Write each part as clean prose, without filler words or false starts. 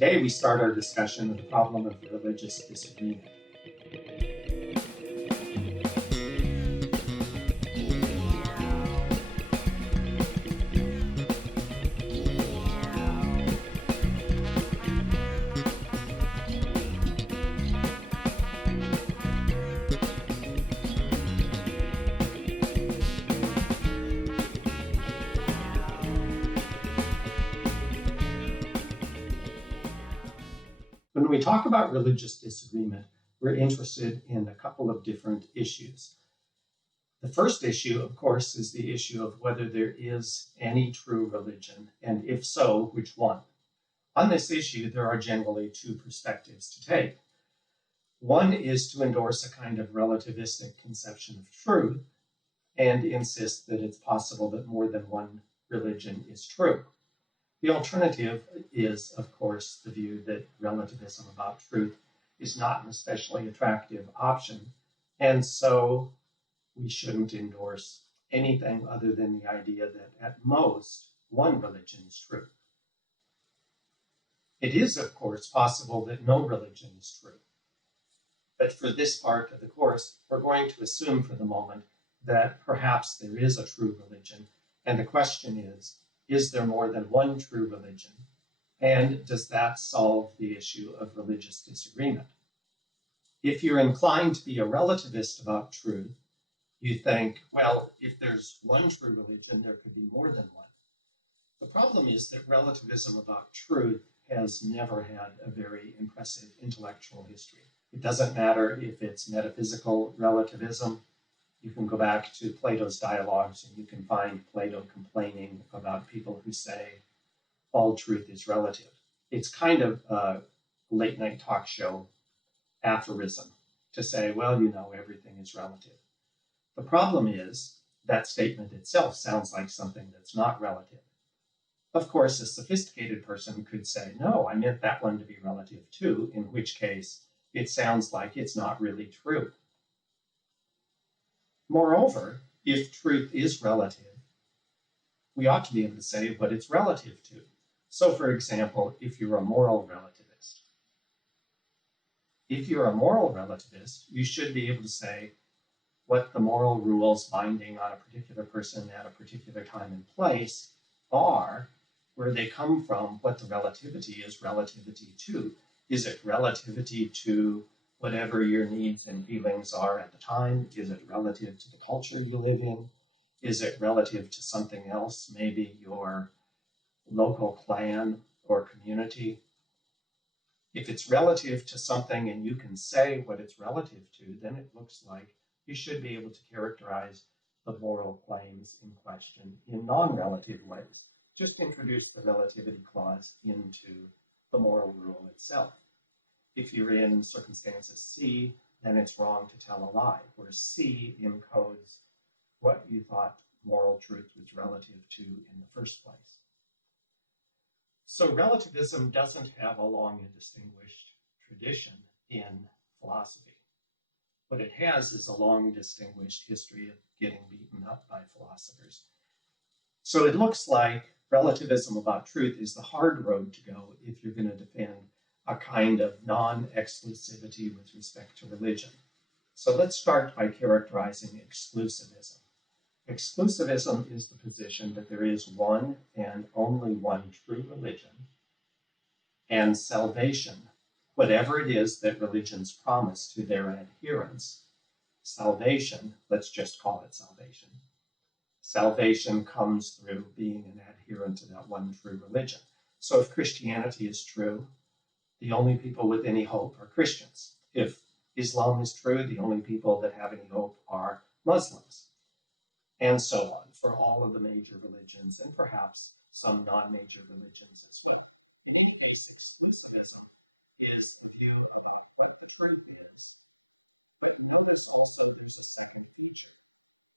Today we start our discussion of the problem of religious disagreement. When we talk about religious disagreement, we're interested in a couple of different issues. The first issue, of course, is the issue of whether there is any true religion, and if so, which one. On this issue, there are generally two perspectives to take. One is to endorse a kind of relativistic conception of truth and insist that it's possible that more than one religion is true. The alternative is, of course, the view that relativism about truth is not an especially attractive option, and so we shouldn't endorse anything other than the idea that at most one religion is true. It is, of course, possible that no religion is true. But for this part of the course, we're going to assume for the moment that perhaps there is a true religion, and the question is there more than one true religion? And does that solve the issue of religious disagreement? If you're inclined to be a relativist about truth, you think, well, if there's one true religion, there could be more than one. The problem is that relativism about truth has never had a very impressive intellectual history. It doesn't matter if it's metaphysical relativism. You can go back to Plato's dialogues and you can find Plato complaining about people who say all truth is relative. It's kind of a late night talk show aphorism to say, well, everything is relative. The problem is that statement itself sounds like something that's not relative. Of course, a sophisticated person could say, no, I meant that one to be relative too, in which case it sounds like it's not really true. Moreover, if truth is relative, we ought to be able to say what it's relative to. So, for example, if you're a moral relativist, you should be able to say what the moral rules binding on a particular person at a particular time and place are, where they come from, what the relativity is relativity to. Is it relativity to whatever your needs and feelings are at the time? Is it relative to the culture you live in? Is it relative to something else, maybe your local clan or community? If it's relative to something and you can say what it's relative to, then it looks like you should be able to characterize the moral claims in question in non-relative ways. Just introduce the relativity clause into the moral rule itself. If you're in circumstances C, then it's wrong to tell a lie, where C encodes what you thought moral truth was relative to in the first place. So relativism doesn't have a long and distinguished tradition in philosophy. What it has is a long distinguished history of getting beaten up by philosophers. So it looks like relativism about truth is the hard road to go if you're going to defend a kind of non-exclusivity with respect to religion. So let's start by characterizing exclusivism. Exclusivism is the position that there is one and only one true religion, and salvation, whatever it is that religions promise to their adherents, salvation, let's just call it salvation. Salvation comes through being an adherent to that one true religion. So if Christianity is true, the only people with any hope are Christians. If Islam is true, the only people that have any hope are Muslims, and so on, for all of the major religions and perhaps some non-major religions as well. In any case, exclusivism is a view about what the truth is, but notice also there's a second feature.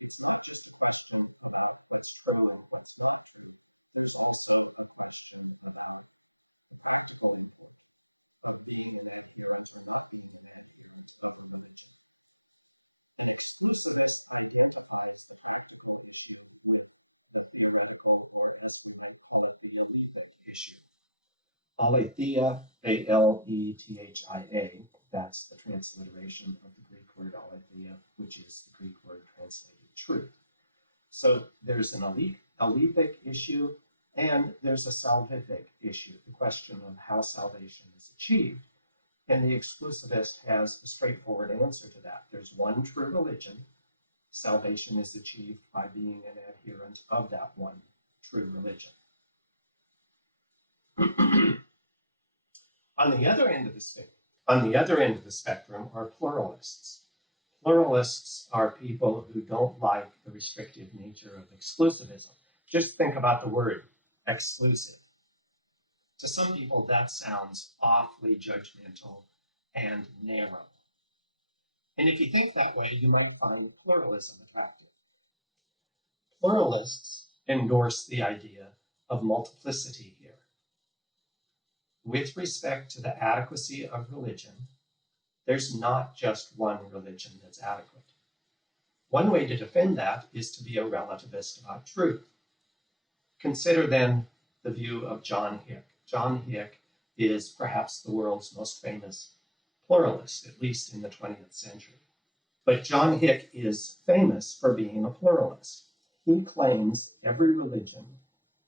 It's not just a question about what's true and what's not true. There's also a question about the practical import of being an adherent or not being an adherent of a religion. An exclusivist identifies the practical issue with the theoretical, or as we might call it, the alethic issue. Aletheia, Alethia, that's the transliteration of the Greek word aletheia, which is the Greek word translated truth. So there's an alethic issue and there's a salvific issue, the question of how salvation is achieved. And the exclusivist has a straightforward answer to that. There's one true religion. Salvation is achieved by being an adherent of that one true religion. On the other end of the spectrum are pluralists. Pluralists are people who don't like the restrictive nature of exclusivism. Just think about the word exclusive. To some people, that sounds awfully judgmental and narrow. And if you think that way, you might find pluralism attractive. Pluralists endorse the idea of multiplicity here. With respect to the adequacy of religion, there's not just one religion that's adequate. One way to defend that is to be a relativist about truth. Consider then the view of John Hick. John Hick is perhaps the world's most famous pluralist, at least in the 20th century. But John Hick is famous for being a pluralist. He claims every religion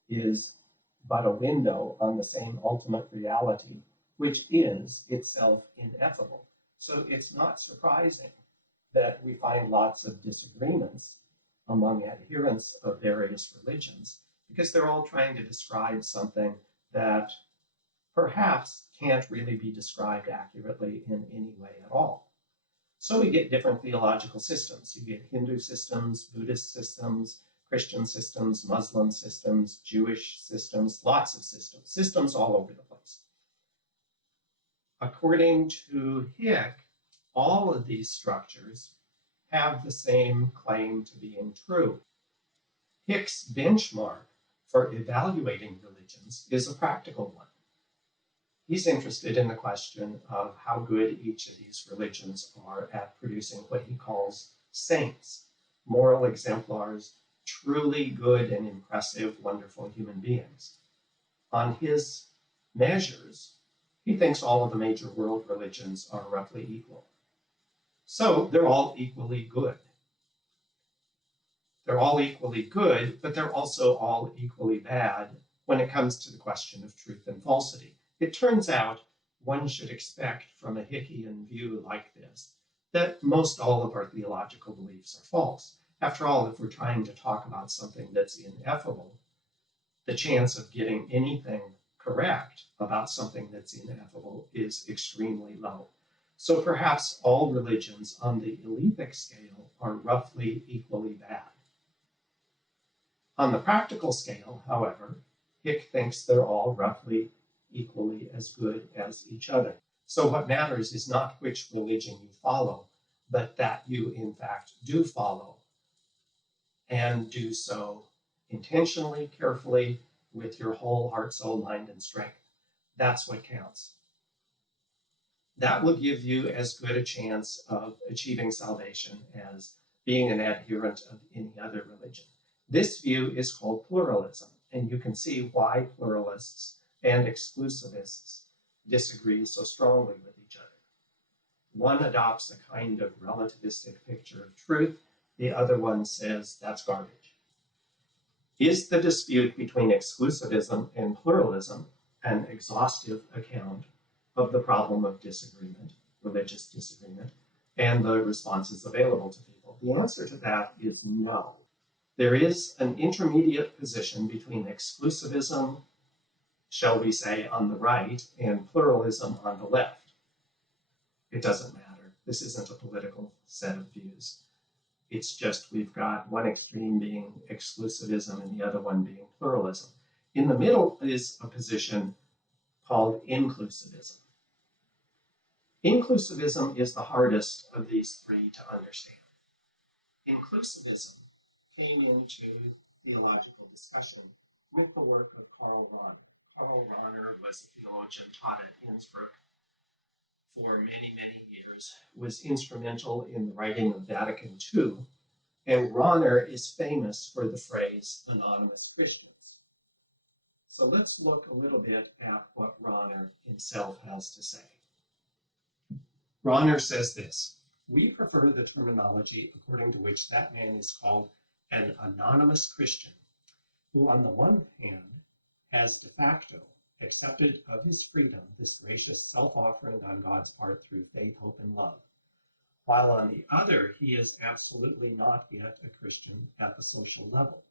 is but a window on the same ultimate reality, which is itself ineffable. So it's not surprising that we find lots of disagreements among adherents of various religions, because they're all trying to describe something that perhaps can't really be described accurately in any way at all. So we get different theological systems. You get Hindu systems, Buddhist systems, Christian systems, Muslim systems, Jewish systems, lots of systems all over the place. According to Hick, all of these structures have the same claim to being true. Hick's benchmark for evaluating religions is a practical one. He's interested in the question of how good each of these religions are at producing what he calls saints, moral exemplars, truly good and impressive, wonderful human beings. On his measures, he thinks all of the major world religions are roughly equal. So they're all equally good. They're all equally good, but they're also all equally bad when it comes to the question of truth and falsity. It turns out one should expect from a Hickean view like this that most all of our theological beliefs are false. After all, if we're trying to talk about something that's ineffable, the chance of getting anything correct about something that's ineffable is extremely low. So perhaps all religions on the alethic scale are roughly equally bad. On the practical scale, however, Hick thinks they're all roughly equally as good as each other. So what matters is not which religion you follow, but that you in fact do follow, and do so intentionally, carefully, with your whole heart, soul, mind, and strength. That's what counts. That will give you as good a chance of achieving salvation as being an adherent of any other religion. This view is called pluralism, and you can see why pluralists and exclusivists disagree so strongly with each other. One adopts a kind of relativistic picture of truth, the other one says that's garbage. Is the dispute between exclusivism and pluralism an exhaustive account of the problem of disagreement, religious disagreement, and the responses available to people? The answer to that is no. There is an intermediate position between exclusivism, shall we say, on the right, and pluralism on the left. It doesn't matter. This isn't a political set of views. It's just we've got one extreme being exclusivism and the other one being pluralism. In the middle is a position called inclusivism. Inclusivism is the hardest of these three to understand. Inclusivism came into theological discussion with the work of Karl Rahner. Karl Rahner was a theologian, taught at Innsbruck for many, many years, was instrumental in the writing of Vatican II, and Rahner is famous for the phrase anonymous Christians. So let's look a little bit at what Rahner himself has to say. Rahner says this: "We prefer the terminology according to which that man is called an anonymous Christian, who on the one hand has de facto accepted of his freedom this gracious self-offering on God's part through faith, hope, and love, while on the other he is absolutely not yet a Christian at the social level,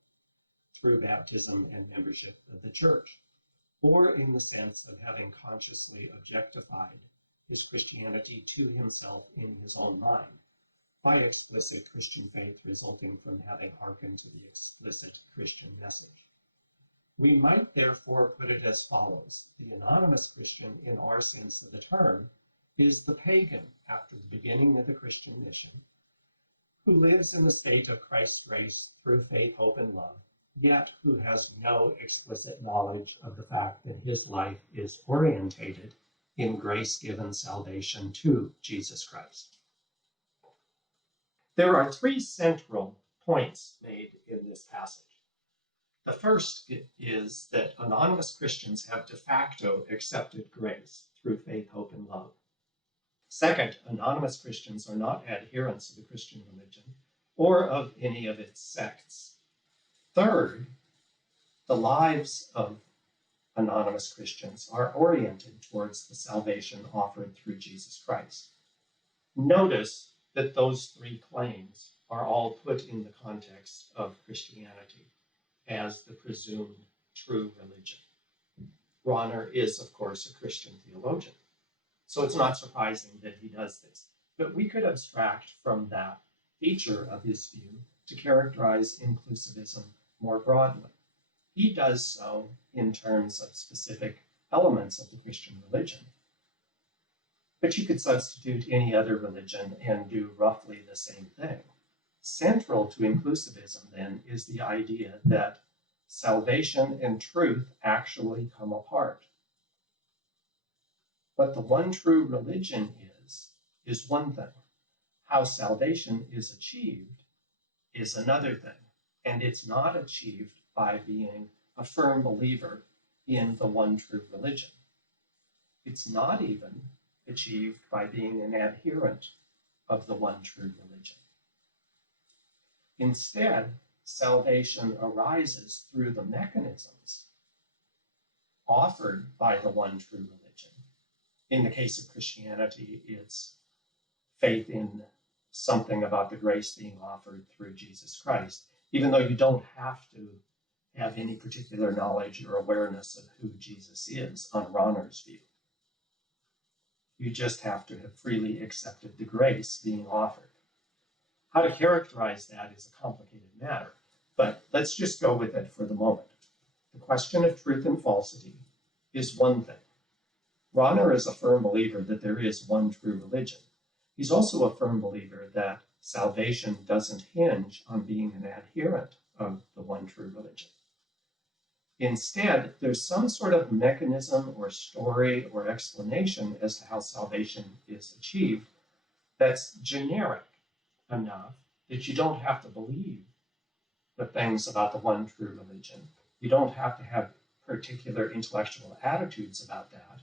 through baptism and membership of the church, or in the sense of having consciously objectified his Christianity to himself in his own mind, by explicit Christian faith resulting from having hearkened to the explicit Christian message. We might therefore put it as follows: the anonymous Christian, in our sense of the term, is the pagan after the beginning of the Christian mission, who lives in the state of Christ's grace through faith, hope, and love, yet who has no explicit knowledge of the fact that his life is orientated in grace-given salvation to Jesus Christ." There are three central points made in this passage. The first is that anonymous Christians have de facto accepted grace through faith, hope, and love. Second, anonymous Christians are not adherents of the Christian religion or of any of its sects. Third, the lives of anonymous Christians are oriented towards the salvation offered through Jesus Christ. Notice that those three claims are all put in the context of Christianity as the presumed true religion. Rahner is, of course, a Christian theologian, so it's not surprising that he does this. But we could abstract from that feature of his view to characterize inclusivism more broadly. He does so in terms of specific elements of the Christian religion. But you could substitute any other religion and do roughly the same thing. Central to inclusivism, then, is the idea that salvation and truth actually come apart. What the one true religion is one thing. How salvation is achieved is another thing. And it's not achieved by being a firm believer in the one true religion. It's not even achieved by being an adherent of the one true religion. Instead, salvation arises through the mechanisms offered by the one true religion. In the case of Christianity, it's faith in something about the grace being offered through Jesus Christ, even though you don't have to have any particular knowledge or awareness of who Jesus is on Rahner's view. You just have to have freely accepted the grace being offered. How to characterize that is a complicated matter, but let's just go with it for the moment. The question of truth and falsity is one thing. Rahner is a firm believer that there is one true religion. He's also a firm believer that salvation doesn't hinge on being an adherent of the one true religion. Instead, there's some sort of mechanism or story or explanation as to how salvation is achieved that's generic enough that you don't have to believe the things about the one true religion. You don't have to have particular intellectual attitudes about that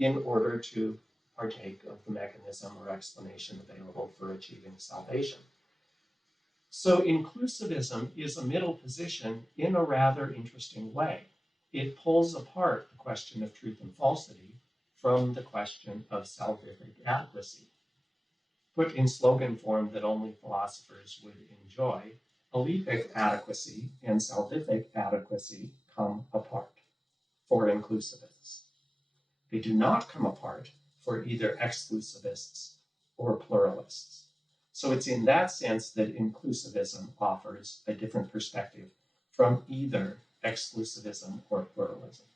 in order to partake of the mechanism or explanation available for achieving salvation. So inclusivism is a middle position in a rather interesting way. It pulls apart the question of truth and falsity from the question of salvific adequacy. Put in slogan form that only philosophers would enjoy, alepic adequacy and salvific adequacy come apart for inclusivists. They do not come apart for either exclusivists or pluralists. So it's in that sense that inclusivism offers a different perspective from either exclusivism or pluralism.